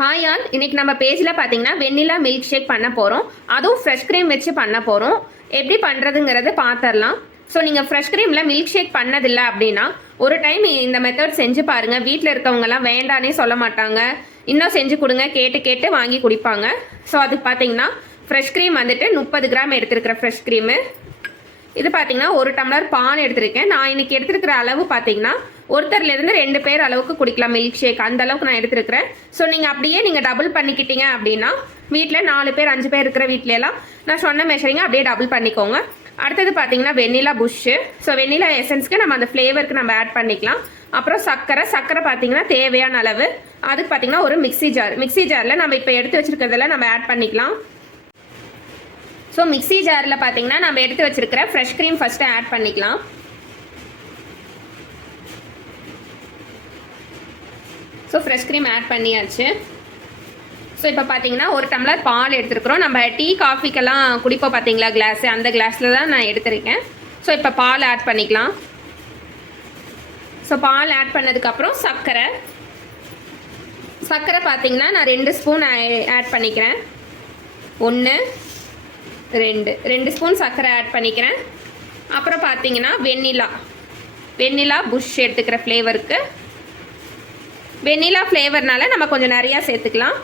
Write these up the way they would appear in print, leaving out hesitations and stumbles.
Hi all, இன்னைக்கு நம்ம பேஜில் பார்த்தீங்கன்னா வெண்ணிலா மில்க் ஷேக் பண்ண போகிறோம். அதுவும் ஃப்ரெஷ் க்ரீம் வச்சு பண்ண போகிறோம். எப்படி பண்ணுறதுங்கிறத பார்த்துடலாம். ஸோ நீங்கள் ஃப்ரெஷ் க்ரீமில் மில்க் ஷேக் பண்ணதில்லை அப்படின்னா ஒரு டைம் இந்த மெத்தட் செஞ்சு பாருங்கள். வீட்டில் இருக்கவங்கலாம் வேண்டானே சொல்ல மாட்டாங்க, இன்னும் செஞ்சு கொடுங்க கேட்டு கேட்டு வாங்கி குடிப்பாங்க. ஸோ அதுக்கு பார்த்தீங்கன்னா ஃப்ரெஷ் க்ரீம் வந்துட்டு 30 கிராம் எடுத்துருக்கிற ஃப்ரெஷ் க்ரீமு. இது பார்த்தீங்கன்னா ஒரு டம்ளர் பால் எடுத்திருக்கேன். நான் இன்னைக்கு எடுத்துருக்கிற அளவு பார்த்தீங்கன்னா ஒருத்தர்லேருந்து 2 பேர் அளவுக்கு குடிக்கலாம் மில்க் ஷேக், அந்த அளவுக்கு நான் எடுத்துருக்கிறேன். ஸோ நீங்கள் அப்படியே நீங்கள் டபுள் பண்ணிக்கிட்டீங்க அப்படின்னா வீட்டில் 4 பேர் 5 பேர் இருக்கிற வீட்லையெல்லாம் நான் சொன்ன மெஷரிங்க அப்படியே டபுள் பண்ணிக்கோங்க. அடுத்தது பார்த்தீங்கன்னா வெண்ணிலா புஷ்ஷு. ஸோ வெண்ணிலா எசன்ஸ்க்கு நம்ம அந்த ஃப்ளேவருக்கு நம்ம ஆட் பண்ணிக்கலாம். அப்புறம் சர்க்கரை பார்த்தீங்கன்னா தேவையான அளவு. அதுக்கு பார்த்தீங்கன்னா ஒரு மிக்ஸி ஜாரில் நம்ம இப்போ எடுத்து வச்சுருக்கிறதெல்லாம் நம்ம ஆட் பண்ணிக்கலாம். ஸோ மிக்ஸி ஜாரில் பார்த்தீங்கன்னா நம்ம எடுத்து வச்சுருக்கிற ஃப்ரெஷ் க்ரீம் ஃபஸ்ட்டு ஆட் பண்ணிக்கலாம். ஸோ ஃப்ரெஷ் க்ரீம் ஆட் பண்ணியாச்சு. ஸோ இப்போ பார்த்தீங்கன்னா ஒரு டம்ளர் பால் எடுத்துருக்குறோம். நம்ம டீ காஃபிக்கெல்லாம் குடிப்போம் பார்த்தீங்களா கிளாஸு, அந்த கிளாஸில் தான் நான் எடுத்திருக்கேன். ஸோ இப்போ பால் ஆட் பண்ணிக்கலாம். ஸோ பால் ஆட் பண்ணதுக்கப்புறம் சர்க்கரை பார்த்தீங்கன்னா நான் 2 ஸ்பூன் ஆட் பண்ணிக்கிறேன். 1 2 ஸ்பூன் சர்க்கரை ஆட் பண்ணிக்கிறேன். அப்புறம் பார்த்தீங்கன்னா வெண்ணிலா புஷ் எடுத்துக்கிற ஃப்ளேவருக்கு. வெண்ணிலா ஃப்ளேவர்னால நம்ம கொஞ்சம் நிறையா சேர்த்துக்கலாம்,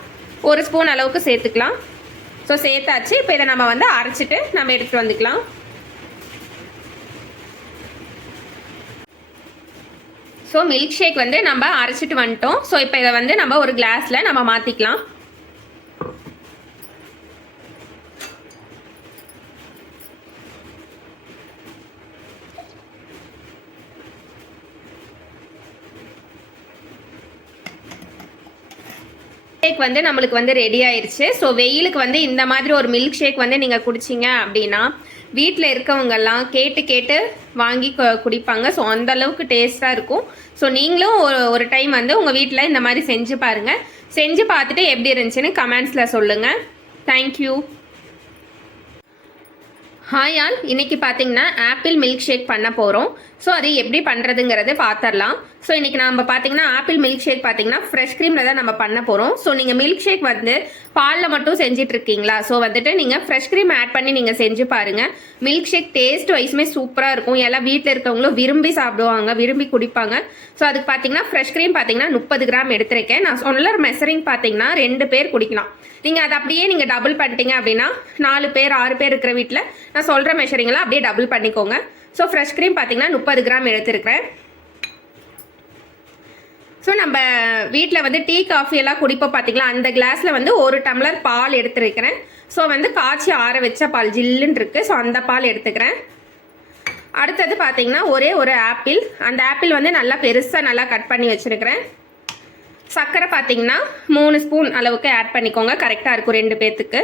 1 ஸ்பூன் அளவுக்கு சேர்த்துக்கலாம். ஸோ சேர்த்தாச்சு. இப்போ இதை நம்ம வந்து அரைச்சிட்டு நம்ம எடுத்துகிட்டு வந்துக்கலாம். ஸோ மில்க் ஷேக் வந்து நம்ம அரைச்சிட்டு வந்துட்டோம். ஸோ இப்போ இதை வந்து நம்ம ஒரு கிளாஸில் நம்ம மாற்றிக்கலாம். ஷேக் வந்து நம்மளுக்கு வந்து ரெடி ஆயிடுச்சு. ஸோ வெயிலுக்கு வந்து இந்த மாதிரி ஒரு மில்க் ஷேக் வந்து நீங்கள் குடிச்சிங்க அப்படின்னா வீட்டில் இருக்கவங்கெல்லாம் கேட்டு கேட்டு வாங்கி குடிப்பாங்க. ஸோ அந்த அளவுக்கு டேஸ்ட்டாக இருக்கும். ஸோ நீங்களும் ஒரு டைம் வந்து உங்கள் வீட்டில் இந்த மாதிரி செஞ்சு பாருங்கள். செஞ்சு பார்த்துட்டு எப்படி இருந்துச்சுன்னு கமெண்ட்ஸில் சொல்லுங்கள். தேங்க்யூ. ஹாய் ஆல், இன்னைக்கு பார்த்தீங்கன்னா ஆப்பிள் மில்க் ஷேக் பண்ண போகிறோம். ஸோ அது எப்படி பண்ணுறதுங்கிறது பார்த்துடலாம். ஸோ இன்றைக்கி நம்ம பார்த்தீங்கன்னா ஆப்பிள் மில்க் ஷேக் பார்த்தீங்கன்னா ஃப்ரெஷ் க்ரீமில் தான் நம்ம பண்ண போகிறோம். ஸோ நீங்கள் மில்க் ஷேக் வந்து பாலில் மட்டும் செஞ்சிட்ருக்கீங்களா, ஸோ வந்துட்டு நீங்கள் ஃப்ரெஷ் க்ரீம் ஆட் பண்ணி நீங்கள் செஞ்சு பாருங்கள். மில்க் ஷேக் டேஸ்ட் வைஸுமே சூப்பராக இருக்கும். எல்லாம் வீட்டில் இருக்கவங்களும் விரும்பி சாப்பிடுவாங்க, விரும்பி குடிப்பாங்க. ஸோ அதுக்கு பார்த்தீங்கன்னா ஃப்ரெஷ் க்ரீம் பார்த்தீங்கன்னா 30 கிராம் எடுத்திருக்கேன். நான் சொல்ல மெஷரிங் பார்த்தீங்கன்னா 2 பேர் குடிக்கலாம். நீங்கள் அதை அப்படியே நீங்கள் டபுள் பண்ணிட்டீங்க அப்படின்னா 4 பேர் 6 பேர் இருக்கிற வீட்டில் நான் சொல்கிற மெஷரிங்கெல்லாம் அப்படியே டபுள் பண்ணிக்கோங்க. ஸோ ஃப்ரெஷ் க்ரீம் பார்த்தீங்கன்னா 30 கிராம் எடுத்துருக்கிறேன். ஸோ நம்ம வீட்டில் வந்து டீ காஃபி எல்லாம் குடிப்போம் பார்த்தீங்களா, அந்த கிளாஸில் வந்து 1 டம்ளர் பால் எடுத்துருக்கிறேன். ஸோ வந்து காய்ச்சி ஆற வச்ச பால் ஜில்லுன்னு இருக்குது. ஸோ அந்த பால் எடுத்துக்கிறேன். அடுத்தது பார்த்தீங்கன்னா ஒரே ஒரு ஆப்பிள். அந்த ஆப்பிள் வந்து நல்லா பெருசாக நல்லா கட் பண்ணி வச்சுருக்கிறேன். சர்க்கரை பார்த்தீங்கன்னா 3 ஸ்பூன் அளவுக்கு ஆட் பண்ணிக்கோங்க, கரெக்டாக இருக்கும் 2 பேர்த்துக்கு.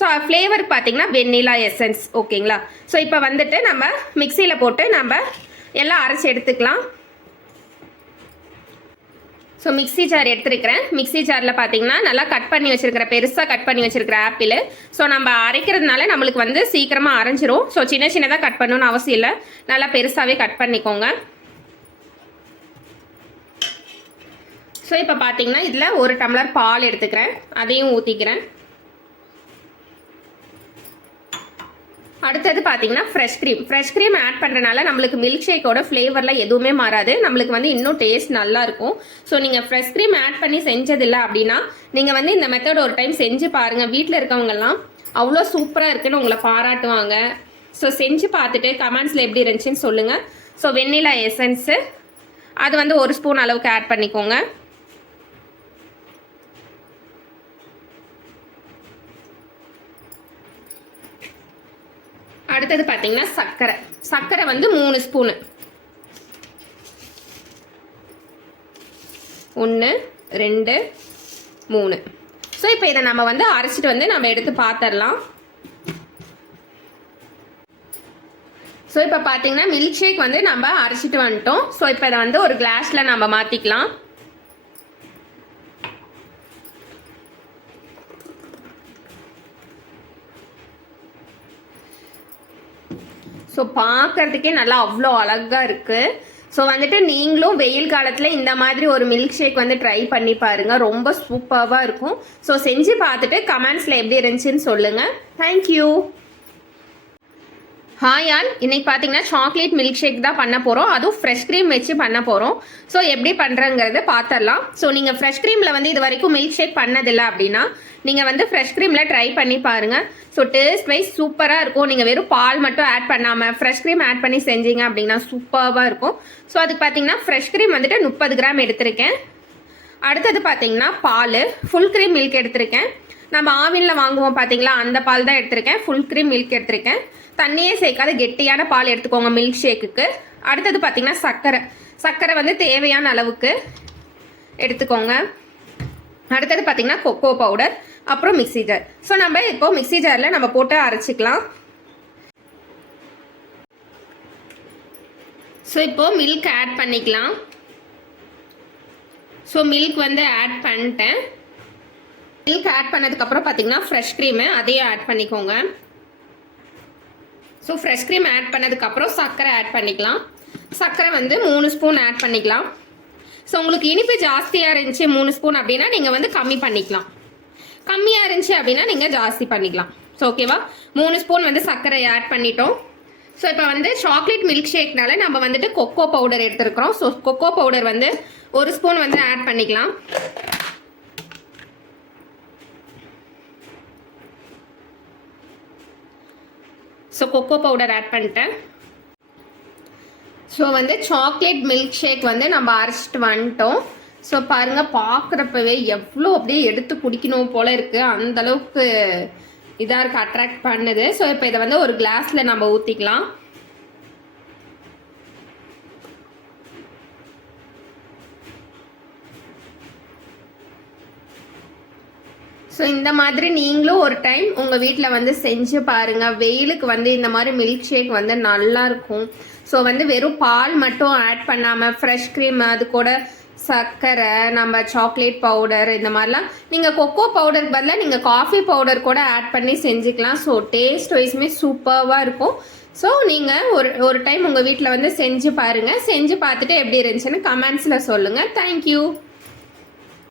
ஸோ ஃப்ளேவருக்கு பார்த்தீங்கன்னா வெண்ணிலா எசன்ஸ். ஓகேங்களா. ஸோ இப்போ வந்துட்டு நம்ம மிக்சியில் போட்டு நம்ம எல்லாம் அரைச்சி எடுத்துக்கலாம். ஸோ மிக்ஸி ஜார் எடுத்துருக்கிறேன். மிக்ஸி ஜாரில் பார்த்தீங்கன்னா நல்லா கட் பண்ணி வச்சுருக்கிற பெருசாக கட் பண்ணி வச்சுருக்கிற ஆப்பிள். ஸோ நம்ம அரைக்கிறதுனால நம்மளுக்கு வந்து சீக்கிரமாக அரைஞ்சிரும். ஸோ சின்னதாக கட் பண்ணணும்னு அவசியம் இல்லை, நல்லா பெருசாகவே கட் பண்ணிக்கோங்க. ஸோ இப்போ பார்த்தீங்கன்னா இதில் 1 டம்ளர் பால் எடுத்துக்கிறேன், அதையும் ஊற்றிக்கிறேன். அடுத்தது பார்த்தீங்கன்னா ஃப்ரெஷ் க்ரீம் ஆட் பண்ணுறனால நம்மளுக்கு மில்க் ஷேக்கோட ஃப்ளேவரில் எதுவுமே மாறாது, நம்மளுக்கு வந்து இன்னும் டேஸ்ட் நல்லாயிருக்கும். ஸோ நீங்கள் ஃப்ரெஷ் க்ரீம் ஆட் பண்ணி செஞ்சதில்லை அப்படின்னா நீங்கள் வந்து இந்த மெத்தட் ஒரு டைம் செஞ்சு பாருங்கள். வீட்டில் இருக்கவங்கெல்லாம் அவ்வளோ சூப்பராக இருக்குன்னு உங்களை பாராட்டுவாங்க. ஸோ செஞ்சு பார்த்துட்டு கமெண்ட்ஸில் எப்படி இருந்துச்சுன்னு சொல்லுங்கள். ஸோ வெண்ணிலா எசன்ஸு அது வந்து 1 ஸ்பூன் அளவுக்கு ஆட் பண்ணிக்கோங்க. அடுத்தது பார்த்தீங்கன்னா சர்க்கரை வந்து 3 ஸ்பூனு. 1 2 3. ஸோ இப்போ இதை நம்ம வந்து அரைச்சிட்டு வந்து நம்ம எடுத்து பார்த்துடலாம். ஸோ இப்போ பார்த்தீங்கன்னா மில்க் ஷேக் வந்து நம்ம அரைச்சிட்டு வந்துட்டோம். ஸோ இப்போ இதை வந்து ஒரு கிளாஸில் நம்ம மாற்றிக்கலாம். ஸோ பார்க்குறதுக்கே நல்லா அவ்வளோ அழகாக இருக்குது. ஸோ வந்துட்டு நீங்களும் வெயில் காலத்தில் இந்த மாதிரி ஒரு மில்க் ஷேக் வந்து ட்ரை பண்ணி பாருங்கள், ரொம்ப சூப்பராக இருக்கும். ஸோ செஞ்சு பார்த்துட்டு கமெண்ட்ஸில் எப்படி இருந்துச்சுன்னு சொல்லுங்கள். தேங்க்யூ. ஹாய் ஆல், இன்னைக்கு பார்த்தீங்கன்னா சாக்லேட் மில்க் ஷேக் தான் பண்ண போகிறோம். அதுவும் ஃப்ரெஷ் க்ரீம் வச்சு பண்ண போகிறோம். ஸோ எப்படி பண்ணுறங்கிறத பார்த்துடலாம். ஸோ நீங்கள் ஃப்ரெஷ் க்ரீமில் வந்து இது வரைக்கும் மில்க் ஷேக் பண்ணதில்லை அப்படின்னா நீங்கள் வந்து ஃப்ரெஷ் க்ரீமில் ட்ரை பண்ணி பாருங்கள். ஸோ டேஸ்ட் வைஸ் சூப்பராக இருக்கும். நீங்கள் வெறும் பால் மட்டும் ஆட் பண்ணாமல் ஃப்ரெஷ் க்ரீம் ஆட் பண்ணி செஞ்சீங்க அப்படின்னா சூப்பராக இருக்கும். ஸோ அதுக்கு பார்த்தீங்கன்னா ஃப்ரெஷ் க்ரீம் வந்துட்டு 30 கிராம் எடுத்திருக்கேன். அடுத்தது பார்த்தீங்கன்னா பால் ஃபுல் க்ரீம் மில்க் எடுத்திருக்கேன். நம்ம ஆவினில் வாங்குவோம் பார்த்தீங்களா, அந்த பால் தான் எடுத்திருக்கேன். ஃபுல் க்ரீம் மில்க் எடுத்திருக்கேன். தண்ணியே சேர்க்காத கெட்டியான பால் எடுத்துக்கோங்க மில்க் ஷேக்குக்கு. அடுத்தது பார்த்தீங்கன்னா சர்க்கரை வந்து தேவையான அளவுக்கு எடுத்துக்கோங்க. அடுத்தது பார்த்தீங்கன்னா கொக்கோ பவுடர், அப்புறம் மிக்ஸி ஜார். ஸோ நம்ம இப்போ மிக்ஸி ஜாரில் நம்ம போட்டு அரைச்சிக்கலாம். ஸோ இப்போ மில்க் ஆட் பண்ணிக்கலாம். ஸோ மில்க் வந்து ஆட் பண்ணிட்டேன். மில்க் ஆட் பண்ணதுக்கப்புறம் பார்த்தீங்கன்னா ஃப்ரெஷ் க்ரீமு அதையும் ஆட் பண்ணிக்கோங்க. ஸோ ஃப்ரெஷ் க்ரீம் ஆட் பண்ணதுக்கப்புறம் சர்க்கரை ஆட் பண்ணிக்கலாம். சர்க்கரை வந்து 3 ஸ்பூன் ஆட் பண்ணிக்கலாம். ஸோ உங்களுக்கு இனிப்பு ஜாஸ்தியாக இருந்துச்சு 3 ஸ்பூன் அப்படின்னா நீங்கள் வந்து கம்மி பண்ணிக்கலாம். கம்மியாக இருந்துச்சு அப்படின்னா நீங்கள் ஜாஸ்தி பண்ணிக்கலாம். ஸோ ஓகேவா, 3 ஸ்பூன் வந்து சர்க்கரை ஆட் பண்ணிட்டோம். ஸோ இப்போ வந்து சாக்லேட் மில்க் ஷேக்னால நம்ம வந்துட்டு கொக்கோ பவுடர் எடுத்துருக்கிறோம். ஸோ கொக்கோ பவுடர் வந்து 1 ஸ்பூன் வந்து ஆட் பண்ணிக்கலாம். ஸோ கொக்கோ பவுடர் ஆட் பண்ணிட்டேன். ஸோ வந்து சாக்லேட் மில்க் ஷேக் வந்து நம்ம அரைச்சிட்டு வந்துட்டோம். ஸோ பாருங்கள், பார்க்குறப்பவே எவ்வளோ அப்படியே எடுத்து குடிக்கணும் போல் இருக்குது, அந்தளவுக்கு இதாக இருக்குது, அட்ராக்ட் பண்ணுது. ஸோ இப்போ இதை வந்து ஒரு கிளாஸில் நம்ம ஊற்றிக்கலாம். ஸோ இந்த மாதிரி நீங்களும் ஒரு டைம் உங்கள் வீட்டில் வந்து செஞ்சு பாருங்கள். வெயிலுக்கு வந்து இந்த மாதிரி மில்க் ஷேக் வந்து நல்லாயிருக்கும். ஸோ வந்து வெறும் பால் மட்டும் ஆட் பண்ணாமல் ஃப்ரெஷ் க்ரீம், அது கூட சர்க்கரை, நம்ம சாக்லேட் பவுடர், இந்த மாதிரிலாம் நீங்கள் கொக்கோ பவுடர் பதிலாக நீங்கள் காஃபி பவுடர் கூட ஆட் பண்ணி செஞ்சுக்கலாம். ஸோ டேஸ்ட் வைஸுமே சூப்பராக இருக்கும். ஸோ நீங்கள் ஒரு டைம் உங்கள் வீட்டில் வந்து செஞ்சு பாருங்கள். செஞ்சு பார்த்துட்டு எப்படி இருந்துச்சுன்னு கமெண்ட்ஸில் சொல்லுங்கள். தேங்க்யூ.